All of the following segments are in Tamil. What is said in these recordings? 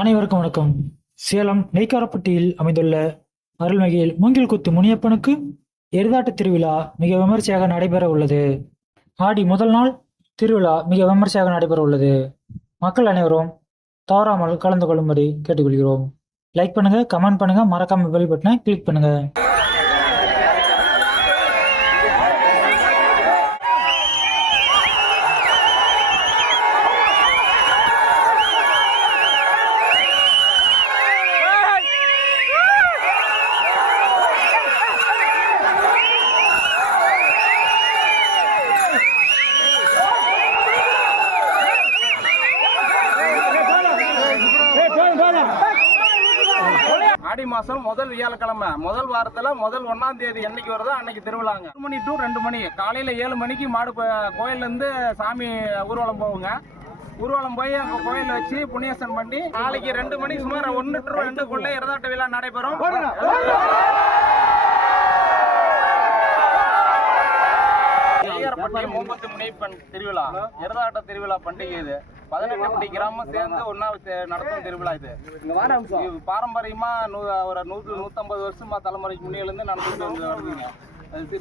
அனைவருக்கும் வணக்கம். சேலம் நெய்க்காரப்பட்டியில் அமைந்துள்ள அருள்மிகில் மூங்கில் குத்து முனியப்பனுக்கு எருதாட்டு திருவிழா மிக விமர்சையாக நடைபெற உள்ளது. ஆடி முதல் நாள் திருவிழா மிக விமர்சையாக நடைபெற உள்ளது. மக்கள் அனைவரும் தவறாமல் கலந்து கொள்ளும்படி கேட்டுக்கொள்கிறோம். லைக் பண்ணுங்க கமெண்ட் பண்ணுங்க மறக்காம பெல் பட்டனை கிளிக் பண்ணுங்க. மாசம் முதல் வியாழக்கிழமை. முதல் வாரத்துல முதல் ஒன்னாம் தேதி என்னைக்கு வருதோ அன்னைக்கு திருவிழாங்க. ஒரு மணி டு ரெண்டு மணி. காலையில ஏழு மணிக்கு மாடு இருந்து சாமி ஊர்வலம் போகுங்க ஊர்வலம் போய் அங்க கோயில்ல வச்சு புண்ணியசன் பண்ணி நாளைக்கு ரெண்டு மணி சுமார் ஒன்னு டு ரெண்டுக்குள்ள இரதாட்ட விழா நடைபெறும். ஐயர்பட்டி மூம்பத்து முனைப்பன் திருவிழா. எருதாட்ட திருவிழா பண்டிகை இது. பதினெட்டு பட்டி கிராமம் சேர்ந்து ஒன்னா நடத்தும் திருவிழா இது. பாரம்பரியமா நூ- ஒரு நூற்று நூத்தம்பது வருஷமா தலைமுறைக்கு முன்னில இருந்து நடந்துட்டு வந்து வருதுங்க.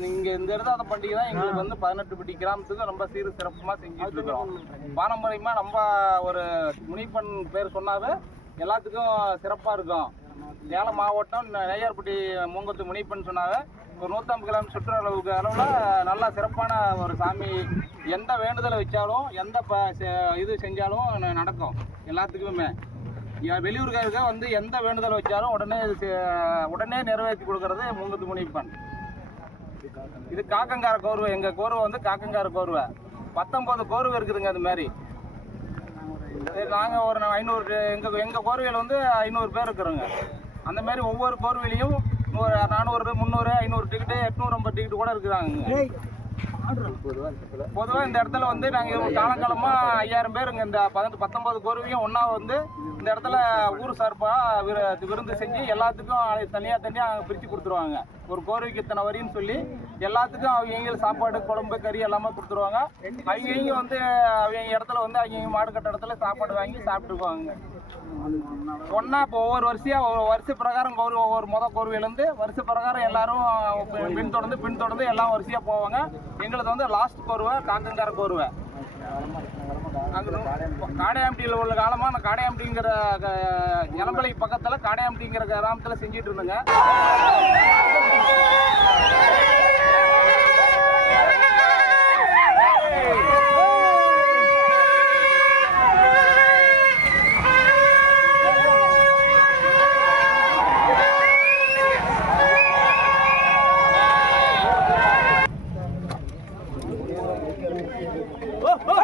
இங்க இந்த எருதாட்ட பண்டிகை தான் எங்களுக்கு வந்து பதினெட்டு பட்டி கிராமத்துக்கு ரொம்ப சீரு சிறப்புமா செஞ்சுட்டு இருக்கிறோம். பாரம்பரியமா நம்ம ஒரு முனிப்பன் பேர் சொன்னாவே எல்லாத்துக்கும் சிறப்பா இருக்கும். சேலம் மாவட்டம் நெய்யார்பட்டி மூங்கத்து முனிப்பன் சொன்னாவே ஒரு நூற்றம்பது கிலோமீட்டர் சுற்றுலாவுக்கு அளவில் நல்லா சிறப்பான ஒரு சாமி. எந்த வேண்டுதலை வச்சாலும் எந்த ப செ- இது செஞ்சாலும் நடக்கும். எல்லாத்துக்குமே. யா- வந்து எந்த வேண்டுதலை வச்சாலும் உடனே செ- உடனே நிறைவேற்றி கொடுக்கறது மூங்கத்து முனிப்பன் இது காக்கங்கார கோர்வை. எங்கள் கோர்வை வந்து காக்கங்கார கோர்வை. பத்தொம்பது கோர்வை இருக்குதுங்க அது மாதிரி நாங்கள் ஒரு ஐநூறு எங்கள் எங்கள் கோர்வையில் வந்து ஐநூறு பேர் இருக்கிறோங்க. அந்த மாதிரி ஒவ்வொரு கோர்வையிலையும் நூறு நானூறு முந்நூறு ஐநூறு டிக்கெட்டு எட்நூறு ஐம்பது டிக்கெட் கூட இருக்கிறாங்க பொதுவாக இந்த இடத்துல வந்து நாங்கள் காலங்காலமாக ஐயாயிரம் பேர் இங்கே இந்த பதினெட்டு பத்தொம்பது கோர்வையும் ஒன்றா வந்து இந்த இடத்துல ஊர் சார்பாக விரு விருந்து செஞ்சு எல்லாத்துக்கும் தனியாக தனியாக பிரித்து கொடுத்துருவாங்க. ஒரு கோர்வைக்கு இத்தனை வரின்னு சொல்லி எல்லாத்துக்கும் அவங்க சாப்பாடு குழம்பு கறி எல்லாமே கொடுத்துருவாங்க. அவங்க வந்து அவங்க இடத்துல வந்து அவங்க மாடு கட்ட இடத்துல சாப்பாடு வாங்கி சாப்பிட்டுக்குவாங்க. ஒன்னா இப்போ ஒவ்வொரு வருஷையா ஒவ்வொரு வருஷ பிரகாரம் கோர்வை ஒவ்வொரு முத கோர்வையிலேருந்து வருஷ பிரகாரம் எல்லாரும் தொடர்ந்து பின்தொடர்ந்து பின்தொடர்ந்து எல்லாம் வரிசையாக போவாங்க. எங்களுக்கு வந்து லாஸ்ட் கோர்வை காக்கங்கார கோர்வை. காடையாம்பட்டியில் உள்ள காலமாக நான் காடையாம்பட்டிங்கிற இளம்பலை பக்கத்தில் காடையாம்பட்டிங்கிற கிராமத்தில் செஞ்சுட்டு இருந்தேங்க. Oh, oh.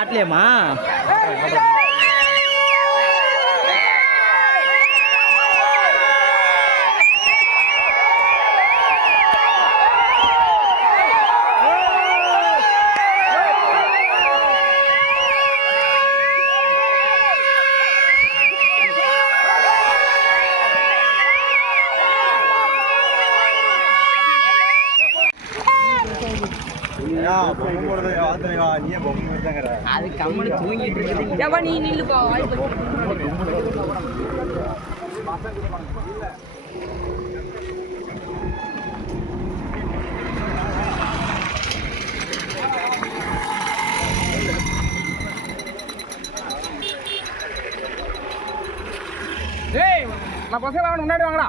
ஆட்லையம்மா அது கம்முனு தூங்கிட்டு இருக்குது. ஏப்பா நீ நில்லுப்பா வாய்ப்பு நான் பசங்க முன்னாடி வாங்கடா.